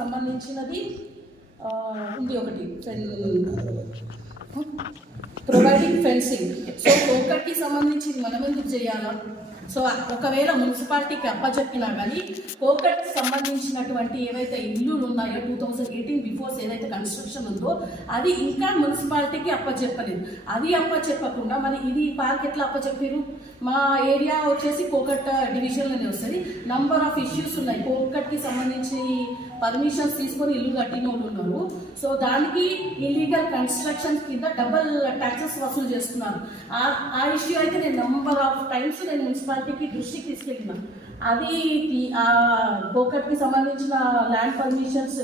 సంబంధించినది ఉంది ఒకటి ప్రొవైడింగ్ ఫెన్సింగ్ సో కోకట్కి సంబంధించింది మనం ఎందుకు చేయాలా? సో ఒకవేళ మున్సిపాలిటీకి అప్పచెప్పినా కానీ కోకట్కి సంబంధించినటువంటి ఏవైతే ఇల్లులు ఉన్నాయో టూ థౌజండ్ ఎయిటీన్ బిఫోర్స్ ఏదైతే కన్స్ట్రక్షన్ ఉందో అది ఇంకా మున్సిపాలిటీకి అప్పచెప్పలేదు. అది అప్పచెప్పకుండా మరి ఇది పార్క్ ఎట్లా అప్పచెప్పారు? మా ఏరియా వచ్చేసి కోకట్ డివిజన్లోనే వస్తుంది. నంబర్ ఆఫ్ ఇష్యూస్ ఉన్నాయి. కోకట్కి సంబంధించి పర్మిషన్స్ తీసుకొని ఇల్లు కట్టిన వాళ్ళు ఉన్నారు సో దానికి ఇల్లీగల్ కన్స్ట్రక్షన్ కింద డబల్ ట్యాక్సెస్ వసూలు చేస్తున్నారు. ఆ- ఆ ఇష్యూ అయితే నేను నెంబర్ ఆఫ్ టైమ్స్ నేను మున్సిపాలిటీకి దృష్టికి తీసుకెళ్ళినా. అది ఈ- ఆ సంబంధించిన ల్యాండ్ పర్మిషన్స్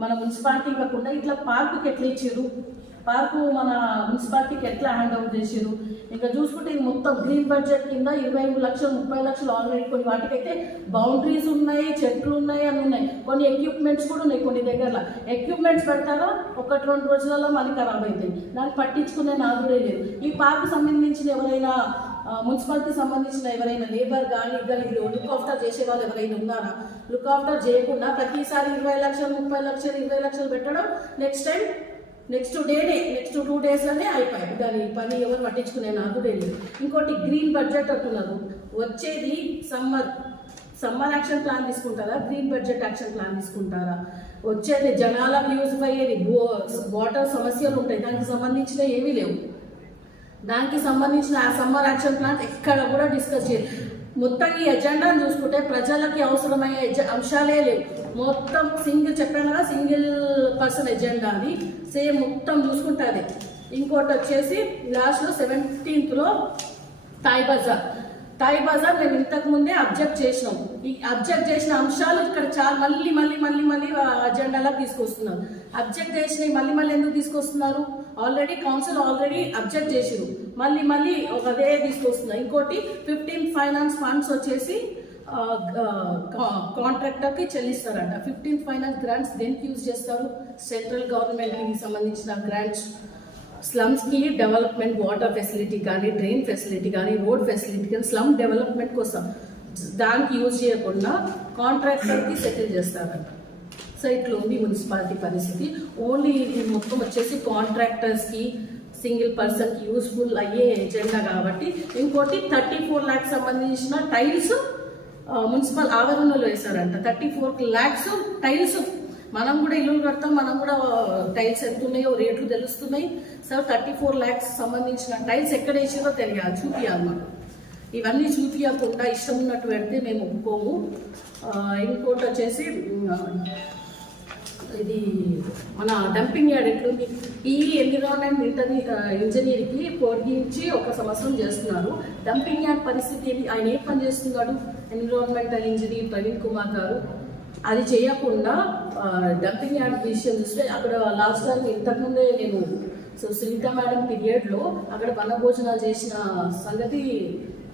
మన మున్సిపాలిటీ ఇవ్వకుండా ఇట్లా పార్కుకి ఎట్లా ఇచ్చారు? పార్కు మన మున్సిపాలిటీకి ఎట్లా హ్యాండ్ ఓవర్ చేసారు ఇంకా చూసుకుంటే ఇది మొత్తం గ్రీన్ బడ్జెట్ కింద ఇరవై ఐదు లక్షలు ముప్పై లక్షలు ఆల్రెడీ కొన్ని వాటికైతే బౌండరీస్ ఉన్నాయి చెట్లు ఉన్నాయి అని ఉన్నాయి. కొన్ని ఎక్విప్మెంట్స్ కూడా ఉన్నాయి కొన్ని దగ్గర ఎక్విప్మెంట్స్ పెడతారా ఒకటి రెండు రోజులలో మళ్ళీ ఖరాబ్ అవుతాయి దాన్ని పట్టించుకునే నాదుడే లేదు. ఈ పార్కు సంబంధించిన ఎవరైనా మున్సిపాలిటీ సంబంధించిన ఎవరైనా లేబర్ కానీ కానీ లుక్ ఆఫ్టర్ చేసే వాళ్ళు ఎవరైనా ఉన్నారా? లుక్ ఆఫ్టర్ చేయకుండా ప్రతిసారి ఇరవై లక్షలు ముప్పై లక్షలు ఇరవై లక్షలు పెట్టడం నెక్స్ట్ టైం నెక్స్ట్ డేనే నెక్స్ట్ టూ డేస్లోనే అయిపోయాయి దాని పని ఎవరు పట్టించుకునే నాకు తెలియదు. ఇంకోటి గ్రీన్ బడ్జెట్ అంటున్నారు. వచ్చేది సమ్మర్ సమ్మర్ యాక్షన్ ప్లాన్ తీసుకుంటారా? గ్రీన్ బడ్జెట్ యాక్షన్ ప్లాన్ తీసుకుంటారా? వచ్చేది జనాలకు యూజ్ అయ్యేది వాటర్ సమస్యలు ఉంటాయి. దానికి సంబంధించిన ఏమీ లేవు. దానికి సంబంధించిన ఆ సమ్మర్ యాక్షన్ ప్లాన్ ఎక్కడ కూడా డిస్కస్ చేయలేదు మొత్తం ఈ ఎజెండాను చూసుకుంటే ప్రజలకి అవసరమయ్యే అంశాలే లేవు. మొత్తం సింగిల్ చెప్పాను కదా సింగిల్ పర్సన్ ఎజెండా అని. సేమ్ మొత్తం చూసుకుంటుంది ఇంకోటి వచ్చేసి లాస్ట్లో సెవెంటీన్త్లో తాయ్ బజార్. తాయ్ బజార్ మేము ఇంతకు ముందే అబ్జెక్ట్ చేసినాం. ఈ అబ్జెక్ట్ చేసిన అంశాలు ఇక్కడ చాలా మళ్ళీ మళ్ళీ మళ్ళీ మళ్ళీ అజెండాలో తీసుకొస్తున్నారు. అబ్జెక్ట్ చేసినవి మళ్ళీ మళ్ళీ ఎందుకు తీసుకొస్తున్నారు? ఆల్రెడీ కౌన్సిల్ ఆల్రెడీ అబ్జెక్ట్ చేసిరు మళ్ళీ మళ్ళీ ఒక అదే తీసుకొస్తున్నాయి ఇంకోటి ఫిఫ్టీన్ ఫైనాన్స్ ఫండ్స్ వచ్చేసి కాంట్రాక్టర్కి చెల్లిస్తారంట. ఫిఫ్టీన్ ఫైనాన్స్ గ్రాంట్స్ దేనికి యూజ్ చేస్తారు? సెంట్రల్ గవర్నమెంట్కి సంబంధించిన గ్రాంట్స్ స్లమ్స్కి డెవలప్మెంట్ వాటర్ ఫెసిలిటీ కానీ డ్రైన్ ఫెసిలిటీ కానీ రోడ్ ఫెసిలిటీ కానీ స్లమ్ డెవలప్మెంట్ కోసం. దానికి యూజ్ చేయకుండా కాంట్రాక్టర్కి సెటిల్ చేస్తారంట. సో ఇట్లా ఉంది మున్సిపాలిటీ పరిస్థితి. ఓన్లీ ఇది మొత్తం వచ్చేసి కాంట్రాక్టర్స్కి సింగిల్ పర్సన్కి యూస్ఫుల్ అయ్యే ఎజెండా కాబట్టి. ఇంకోటి థర్టీ ఫోర్ ల్యాక్స్ సంబంధించిన టైల్స్ మున్సిపల్ ఆవరణలో వేశారంట. థర్టీ ఫోర్ ల్యాక్స్ టైల్స్ మనం కూడా ఇల్లు కడతాం మనం కూడా టైల్స్ ఎంత ఉన్నాయో రేట్లు తెలుస్తున్నాయి. సో థర్టీ ఫోర్ ల్యాక్స్ సంబంధించిన టైల్స్ ఎక్కడ వేసారో తెలియాలి చూపియాలి మాకు. ఇవన్నీ చూపించకుండా ఇష్టం ఉన్నట్టు పెడితే మేము ఒప్పుకోము. ఇంకోటి వచ్చేసి ఇది మన డంపింగ్ యార్డ్ ఎట్లుంది? ఈ ఎన్విరాన్మెంట్ ఇంటర్ ఇంజనీర్కి పొడిగించి ఒక సంవత్సరం చేస్తున్నారు. డంపింగ్ యార్డ్ పరిస్థితి ఆయన ఏం పని చేస్తున్నాడు? ఎన్విరాన్మెంటల్ ఇంజనీర్ ప్రవీణ్ కుమార్ గారు. అది చేయకుండా డంపింగ్ యార్డ్ విషయం చూస్తే అక్కడ లాస్ట్ టైం ఇంతకుముందే నేను సో సునీత మేడం పీరియడ్లో అక్కడ వనభోజనాలు చేసిన సంగతి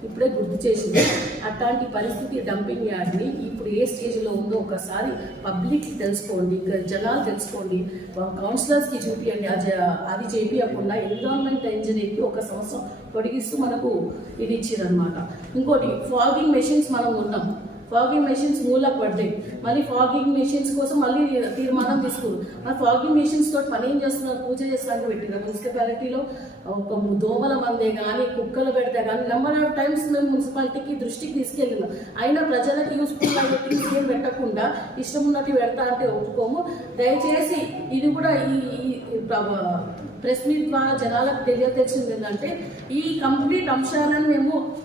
ఇప్పుడే గుర్తు చేసింది. అట్లాంటి పరిస్థితి డంపింగ్ యార్డ్ని ఇప్పుడు ఏ స్టేజ్లో ఉందో ఒకసారి పబ్లిక్కి తెలుసుకోండి జనాలు తెలుసుకోండి. కౌన్సిలర్స్కి చూపియండి. అది అది చేపియకుండా ఎన్విరాన్మెంట్ ఇంజనీర్కి ఒక సంవత్సరం పొడిగిస్తూ మనకు ఇది ఇచ్చారనమాట ఇంకోటి ఫాగింగ్ మెషిన్స్ మనం ఉన్నాం. ఫాగింగ్ మెషిన్స్ మూలకు పడ్డాయి. మళ్ళీ ఫాగింగ్ మెషిన్స్ కోసం మళ్ళీ తీర్మానం తీసుకున్నారు. ఆ ఫాగింగ్ మెషిన్స్ తోటి పని ఏం చేస్తున్నారు? పూజ చేసడానికి పెట్టిన మున్సిపాలిటీలో ఒక దోమల మందే కానీ కుక్కలు పెడితే కానీ నెంబర్ ఆఫ్ టైమ్స్ మేము మున్సిపాలిటీకి దృష్టికి తీసుకెళ్ళినాం. అయినా ప్రజలకు యూస్ఫుల్ అయ్యే థింగ్స్ ఏం పెట్టకుండా ఇష్టం ఉన్నట్టు పెడతా అంటే ఒప్పుకోము. దయచేసి ఇది కూడా ఈ ప్ర- ప్రెస్ మీట్ ద్వారా జనాలకు తెలియతెచ్చింది ఏంటంటే ఈ కంప్లీట్ అంశాలను మేము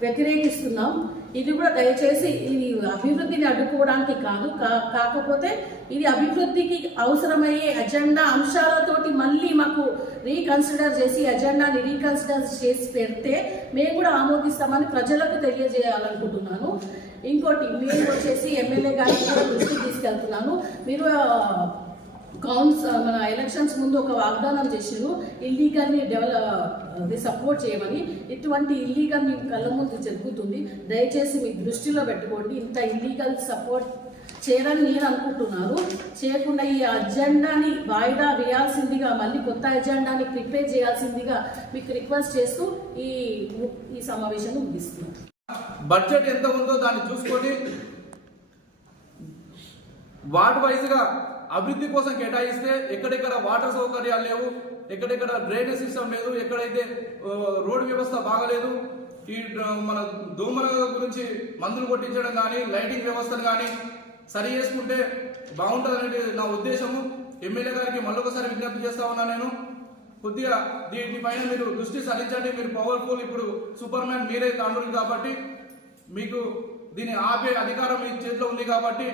వ్యతిరేకిస్తున్నాం. ఇది కూడా దయచేసి ఇది అభివృద్ధిని అడ్డుకోవడానికి కాదు కా- కాకపోతే ఇది అభివృద్ధికి అవసరమయ్యే అజెండా అంశాలతోటి మళ్ళీ మాకు రీకన్సిడర్ చేసి అజెండాని రీకన్సిడర్ చేసి పెడితే మేము కూడా ఆమోదిస్తామని ప్రజలకు తెలియజేయాలనుకుంటున్నాను. ఇంకోటి మేము వచ్చేసి ఎమ్మెల్యే గారికి కూడా దృష్టికి తీసుకెళ్తున్నాను. మీరు ఆ, కౌన్స్ మన ఎలక్షన్స్ ముందు ఒక వాగ్దానం చేసిండ్రు ఇల్లీగల్ని డెవలప్ సపోర్ట్ చేయమని. ఇటువంటి ఇల్లీగల్ మీ కళ్ళ ముందు జరుగుతుంది. దయచేసి మీ దృష్టిలో పెట్టుకోండి. ఇంత ఇల్లీగల్ సపోర్ట్ చేయాలని నేను అనుకుంటున్నాను చేయకుండా ఈ అజెండాని వాయిదా వేయాల్సిందిగా మళ్ళీ కొత్త అజెండాని ప్రిపేర్ చేయాల్సిందిగా మీకు రిక్వెస్ట్ చేస్తూ ఈ ఈ సమావేశాన్ని ముగిస్తున్నాను బడ్జెట్ ఎంత ఉందో దాన్ని చూసుకొని వార్డు వైజ్గా అభివృద్ధి కోసం కేటాయిస్తే ఎక్కడెక్కడ వాటర్ సౌకర్యాలు లేవు ఎక్కడెక్కడ డ్రైనేజ్ సిస్టమ్ లేదు ఎక్కడైతే రోడ్డు వ్యవస్థ బాగలేదు ఈ మన దోమల గురించి మందులు కొట్టించడం కానీ లైటింగ్ వ్యవస్థను కానీ సరి చేసుకుంటే బాగుంటుందనేది నా ఉద్దేశము. ఎమ్మెల్యే గారికి మళ్ళొకసారి విజ్ఞప్తి చేస్తా ఉన్నా నేను. కొద్దిగా దీనిపైన మీరు దృష్టి సారించండి. మీరు పవర్ఫుల్ ఇప్పుడు సూపర్ మ్యాన్ మీరే తాండ్రులు కాబట్టి మీకు దీన్ని ఆపే అధికారం మీ చేతిలో ఉంది కాబట్టి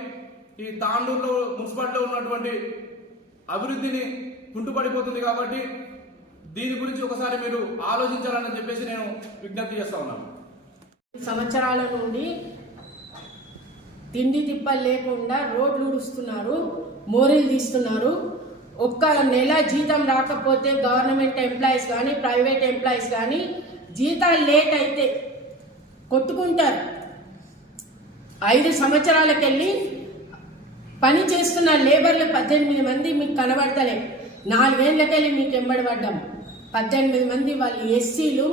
ఈ తాండూరులో మున్సిపాలిటీలో ఉన్నటువంటి అభివృద్ధిని కుంటుపడిపోతుంది కాబట్టి దీని గురించి ఒకసారి మీరు ఆలోచించాలని చెప్పేసి నేను విజ్ఞప్తి చేస్తా ఉన్నాను. సంవత్సరాల నుండి తిండి తిప్పలు లేకుండా రోడ్లు ఉడుస్తున్నారు మోరీలు తీస్తున్నారు. ఒక్క నెల జీతం రాకపోతే గవర్నమెంట్ ఎంప్లాయీస్ కానీ ప్రైవేట్ ఎంప్లాయీస్ కానీ జీతాలు లేట్ అయితే కొట్టుకుంటారు. ఐదు సంవత్సరాలకెళ్ళి పని చేస్తున్న లేబర్లు పద్దెనిమిది మంది మీకు కనబడతలే. నాలుగేళ్ళకెళ్ళి మీకు ఎంబడి పడ్డాం. పద్దెనిమిది మంది వాళ్ళు ఎస్సీలు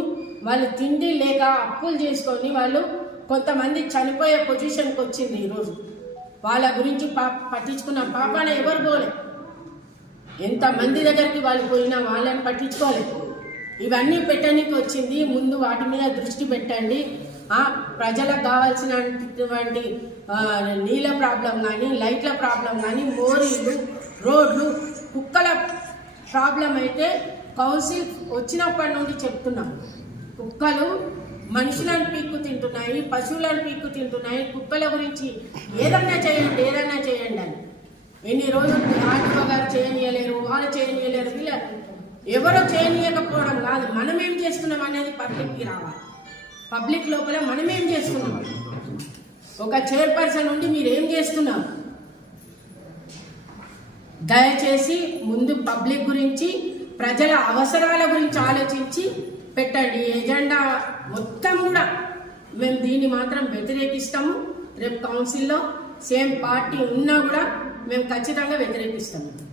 వాళ్ళు తిండి లేక అప్పులు చేసుకొని వాళ్ళు కొంతమంది చనిపోయే పొజిషన్కి వచ్చింది ఈరోజు. వాళ్ళ గురించి పా పట్టించుకున్న పాపాన ఎవరు పోలే? ఎంతమంది దగ్గరికి వాళ్ళు పోయినా వాళ్ళని పట్టించుకోలేదు ఇవన్నీ పెట్టడానికి వచ్చింది. ముందు వాటి మీద దృష్టి పెట్టండి. ఆ ప్రజలకు కావాల్సినటువంటి నీళ్ళ ప్రాబ్లం కానీ లైట్ల ప్రాబ్లం కానీ మోరీలు రోడ్లు కుక్కల ప్రాబ్లం అయితే కౌన్సిల్ వచ్చినప్పటి నుండి చెప్తున్నాం. కుక్కలు మనుషులను పీక్కు తింటున్నాయి పశువులను పీక్కు తింటున్నాయి. కుక్కల గురించి ఏదన్నా చేయండి ఏదన్నా చేయండి అని. ఎన్ని రోజులు ఆర్టీఓ గారు చేయనీయలేరు వాళ్ళు చేయనీయలేరు. వీళ్ళ ఎవరో చేయనీయకపోవడం కాదు. మనం ఏం చేస్తున్నాం అనేది పబ్లిక్కి రావాలి. పబ్లిక్ లోపల మనం ఏం చేస్తున్నాం? ఒక చైర్పర్సన్ ఉండి మీరు ఏం చేస్తున్నారు? దయచేసి ముందు పబ్లిక్ గురించి ప్రజల అవసరాల గురించి ఆలోచించి పెట్టండి. ఎజెండా మొత్తం కూడా మేము దీన్ని మాత్రం వ్యతిరేకిస్తాము. రేపు కౌన్సిల్లో సేమ్ పార్టీ ఉన్నా కూడా మేము ఖచ్చితంగా వ్యతిరేకిస్తాము.